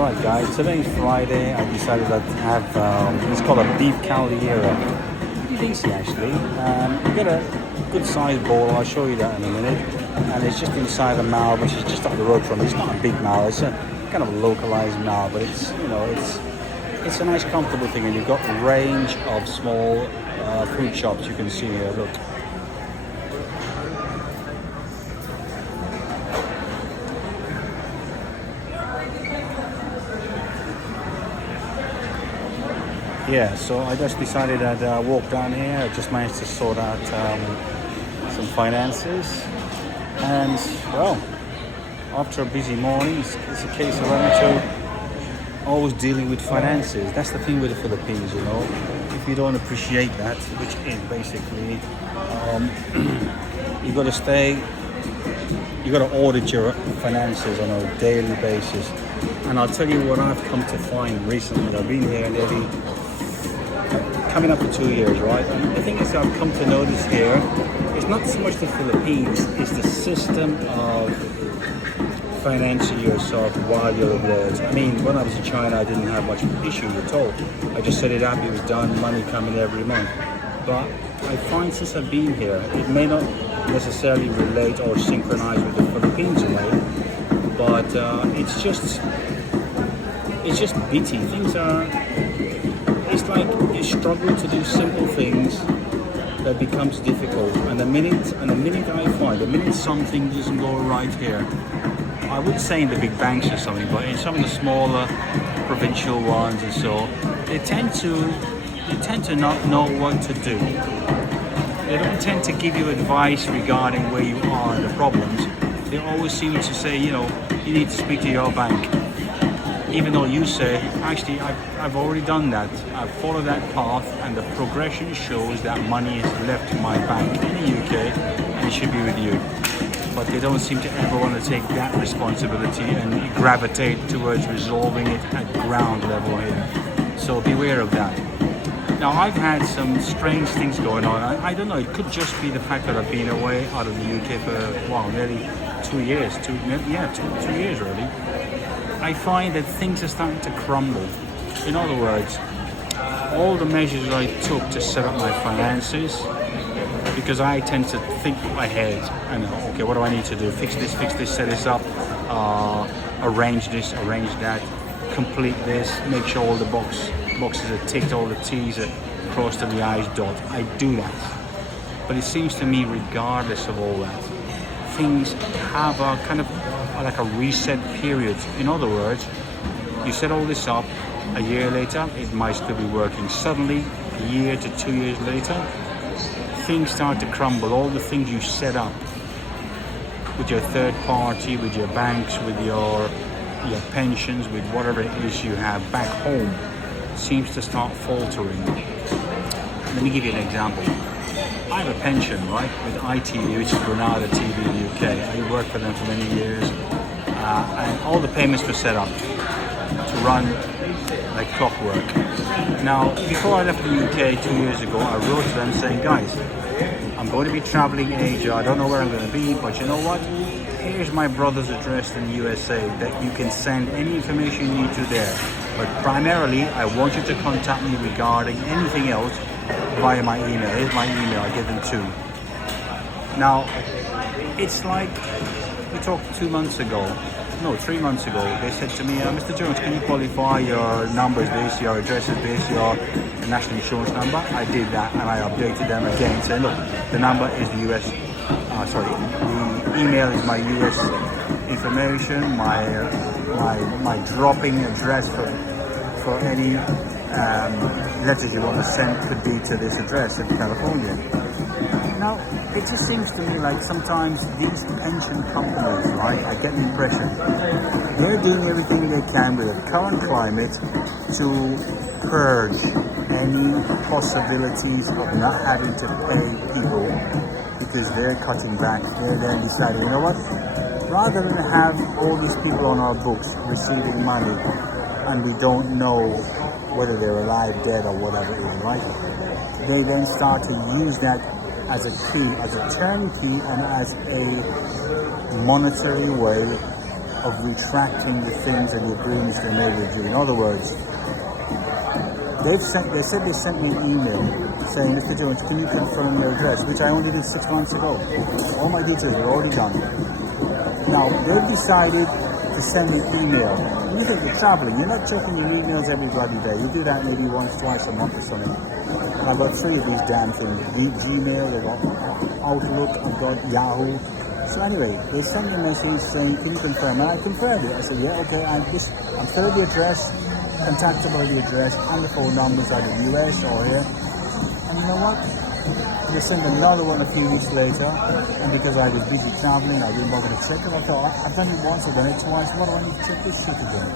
Alright guys, today's Friday. I decided to have, it's called a beef caldera. Pretty decent actually. You get a good sized bowl, I'll show you that in a minute. And it's just inside a mall, which is just up the road from me. It's not a big mall, it's a kind of a localized mall, but it's, you know, it's a nice comfortable thing. And you've got a range of small food shops you can see here, look. Yeah, so I just decided I'd walk down here. I just managed to sort out some finances, and well, after a busy morning, it's a case of having to always dealing with finances. That's the thing with the Philippines, you know. If you don't appreciate that, which is basically, you got to stay. You got to audit your finances on a daily basis. And I'll tell you what I've come to find recently. I've been here nearly coming up to 2 years, right? And the thing is, I've come to notice here, it's not so much the Philippines, it's the system of financing yourself while you're abroad. I mean, when I was in China, I didn't have much issues at all. I just set it up, it was done, money coming every month. But I find since I've been here, it may not necessarily relate or synchronize with the Philippines way, but it's just bitty. Things are, it's like you struggle to do simple things that becomes difficult. And the minute something doesn't go right here, I wouldn't say in the big banks or something, but in some of the smaller provincial ones and so, they tend to not know what to do. They don't tend to give you advice regarding where you are and the problems. They always seem to say, you know, you need to speak to your bank. Even though you say, actually, I've already done that. I've followed that path, and the progression shows that money is left in my bank in the UK, and it should be with you. But they don't seem to ever want to take that responsibility and gravitate towards resolving it at ground level here. So beware of that. Now, I've had some strange things going on. I don't know, it could just be the fact that I've been away out of the UK for, well, nearly 2 years. 2 years really. I find that things are starting to crumble. In other words, all the measures I took to set up my finances, because I tend to think ahead and, okay, what do I need to do? Fix this, set this up, arrange this, arrange that, complete this, make sure all the boxes are ticked, all the T's are crossed and the I's dot. I do that. But it seems to me, regardless of all that, things have a kind of like a reset period. In other words, you set all this up, a year later, it might still be working. Suddenly, a year to 2 years later, things start to crumble. All the things you set up with your third party, with your banks, with your pensions, with whatever it is you have back home, seems to start faltering. Let me give you an example. I have a pension, right, with ITV, which is Granada TV in the UK. I worked for them for many years, and all the payments were set up to run like clockwork. Now, before I left the UK 2 years ago, I wrote to them saying, guys, I'm going to be traveling in Asia. I don't know where I'm going to be, but you know what? Here's my brother's address in the USA that you can send any information you need to there. But primarily, I want you to contact me regarding anything else via my email. Here's my email, I give them two. Now, it's like we talked 3 months ago. They said to me, Mr. Jones, can you qualify your numbers this, your address is this, your national insurance number? I did that, and I updated them again, saying, look, the number is the US, the email is my US information, my dropping address for any letters you want to send could be to this address in California. Now, it just seems to me like sometimes these pension companies, right, I get the impression they're doing everything they can with the current climate to purge any possibilities of not having to pay people because they're cutting back. They're then deciding, you know what, rather than have all these people on our books receiving money and we don't know whether they're alive, dead, or whatever it is, right? They then start to use that as a key, as a turnkey, and as a monetary way of retracting the things and the agreements they made with you. In other words, they said they sent me an email saying, Mr. Jones, can you confirm your address? Which I only did 6 months ago. All my details are already done. Now, they've decided to send me an email. You think you're traveling, you're not checking your emails every bloody day. You do that maybe once, twice a month or something. And I've got 3 of these damn things. Gmail, I've got Outlook, I've got Yahoo. So anyway, they sent me a message saying, can you confirm? And I confirmed it. I said, yeah, okay, I'm filled the address, contactable the address, and the phone numbers are the US or here. And you know what? They sent another one a few weeks later, and because I was busy traveling, I didn't bother to check it. I thought, I've done it once, I've done it twice, what do I need to check this shit again?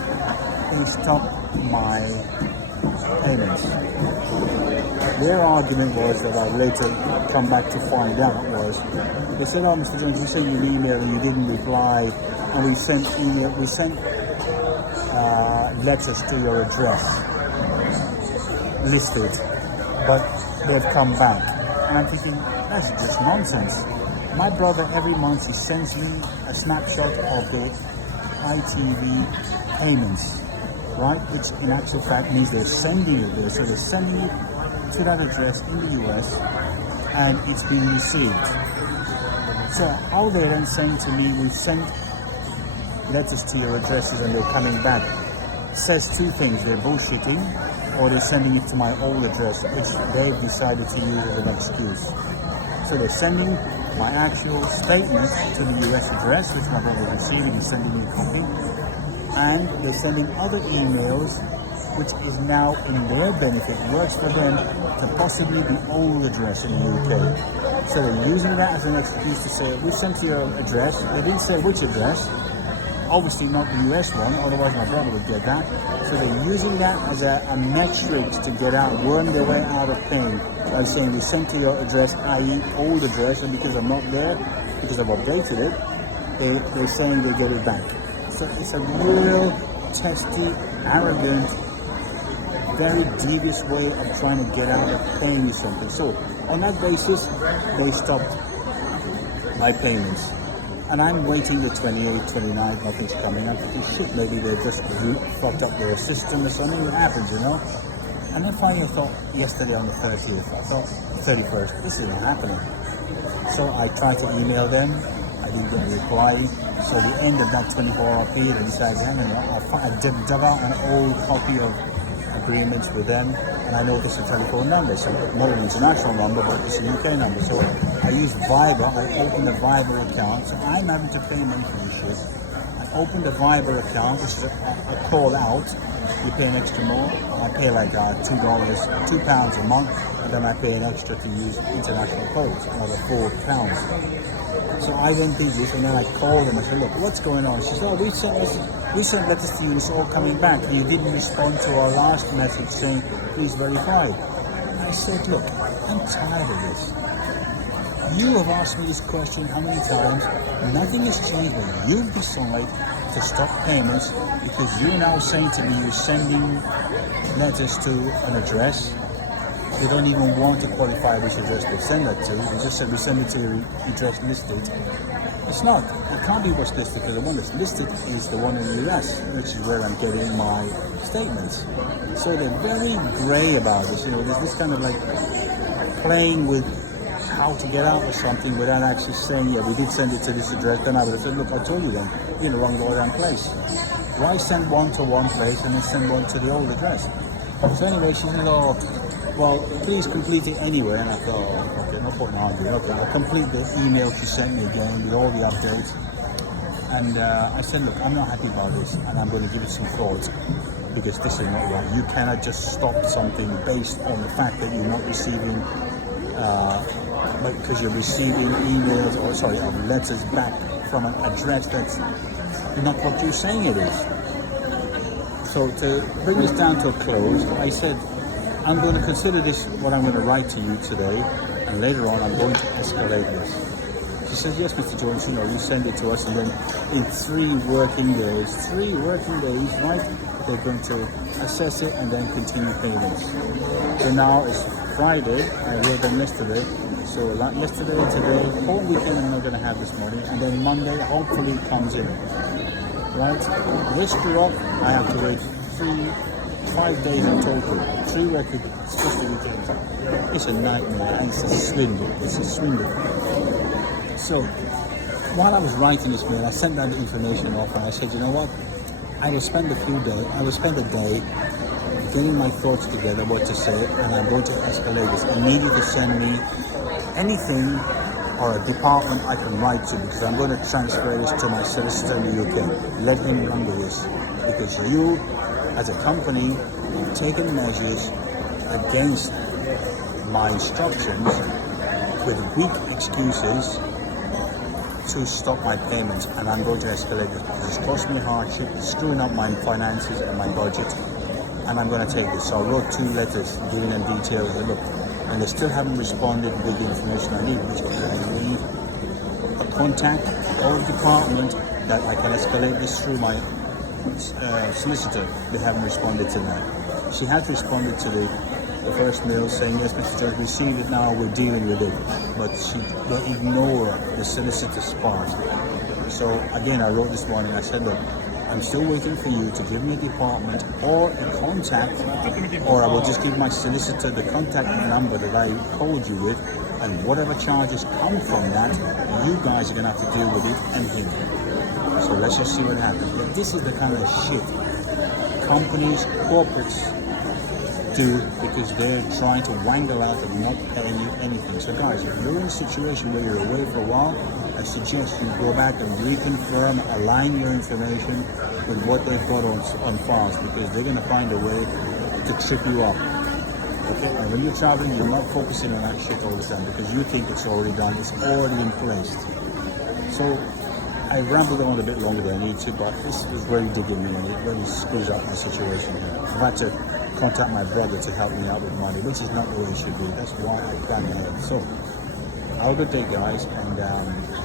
And they stopped my payments. Their argument was that I later come back to find out was, they said, oh, Mr. Jones, we sent you an email and you didn't reply, and we sent letters to your address listed, but they've come back. And I'm thinking, that's just nonsense. My brother, every month, he sends me a snapshot of the ITV payments, right? Which in actual fact means they're sending it there. So they're sending it to that address in the US, and it's being received. So how they then saying to me, we've sent letters to your addresses and they're coming back, says 2 things. They're bullshitting, or they're sending it to my old address, which they've decided to use as an excuse. So they're sending my actual statement to the US address, which my brother received and is sending me a copy, and they're sending other emails, which is now in their benefit, works for them, to possibly the old address in the UK. So they're using that as an excuse to say, we sent to your address. They didn't say which address, obviously not the US one, otherwise my brother would get that. So they're using that as a metric to get out, worm their way out of pain. By saying we sent to your address, i.e. old address, and because I'm not there, because I've updated it, they're saying they get it back. So it's a real testy, arrogant, very devious way of trying to get out of paying you something. So on that basis, they stopped my payments. And I'm waiting the 28th, 29th, nothing's coming. I'm thinking, shit, maybe they just fucked up their system or something. It happens, you know? And then finally I thought, yesterday on the 30th, I thought, 31st, this isn't happening. So I tried to email them, I didn't get a reply. So at the end of that 24-hour period, I decided, I dug out an old copy of agreements with them, and I noticed a telephone number, so not an international number, but it's a UK number. So I used Viber, I opened a Viber account, so I'm having to pay money for this shit. I opened a Viber account, which is a call out, you pay an extra more. I pay like £2 a month, and then I pay an extra to use international codes, another £4. So I then did this, and then I called them. I said, look, what's going on? She said, oh, we sent letters to you, it's all coming back. You didn't respond to our last message saying, please verify. And I said, look, I'm tired of this. You have asked me this question how many times? Nothing has changed, but you've decided to stop payments because you're now saying to me you're sending letters to an address. They don't even want to qualify which address they send that to. They just said we send it to your address listed. It's not. It can't be what's listed, because the one that's listed is the one in the US, which is where I'm getting my statements. So they're very grey about this. You know, there's this kind of like playing with how to get out of something without actually saying, yeah, we did send it to this address. Then I would have said, look, I told you then, you're in the wrong goddamn place. Why send one to one place and then send one to the old address? So anyway, she said, oh, well, please complete it anyway. And I thought, oh, okay, no point in arguing. Okay, I'll complete the email she sent me again with all the updates. And I said, look, I'm not happy about this, and I'm going to give it some thought, because this is not right. You cannot just stop something based on the fact that you're not receiving, because you're receiving emails or letters back from an address that's not what you're saying it is. So to bring this down to a close, I said, I'm going to consider this what I'm going to write to you today, and later on I'm going to escalate this. She says, yes, Mr. Jones, you send it to us, and then in 3 working days, right, they're going to assess it and then continue payments. So now it's Friday, I wrote them yesterday, so yesterday, today, whole weekend I'm not going to have this morning, and then Monday hopefully it comes in. right? This screw up, I have to wait 5 days in total, 3 working weekends. It's a nightmare and it's a swindle. It's a swindle. So while I was writing this mail, I sent down the information off and I said, you know what? I will spend a day getting my thoughts together, what to say, and I'm going to escalate this. I need you to send me anything or a department I can write to, because I'm going to transfer this to my solicitor in the UK. Let him run with this, because you, as a company, have taken measures against my instructions with weak excuses to stop my payments, and I'm going to escalate this because it's cost me hardship, it's screwing up my finances and my budget, and I'm going to take this. So I wrote 2 letters giving them details. Look, and they still haven't responded with the information I need, which is I need a contact or a department that I can escalate this through my solicitor. They haven't responded to that. She has responded to the first mail saying, yes, Mr. Judge, received it now, we're dealing with it. But they ignore the solicitor's part. So again, I wrote this morning, I said, look, I'm still waiting for you to give me a department or a contact, or I will just give my solicitor the contact number that I called you with, and whatever charges come from that, you guys are going to have to deal with it and him. So let's just see what happens. But this is the kind of shit companies, corporates do, because they're trying to wangle out of not paying you anything. So guys, if you're in a situation where you're away for a while, I suggest you go back and reconfirm, align your information with what they've got on files, because they're going to find a way to trip you up. Okay, and when you're traveling, you're not focusing on that shit all the time because you think it's already done, it's already in place. So I rambled on a bit longer than I need to, but this was very digging me and it really screws up my situation here. I've had to contact my brother to help me out with money, which is not the way it should be. That's why I plan ahead. So have a good day, guys, and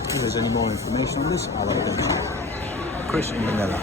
if there's any more information on this, I'll update you. Chris in Manila.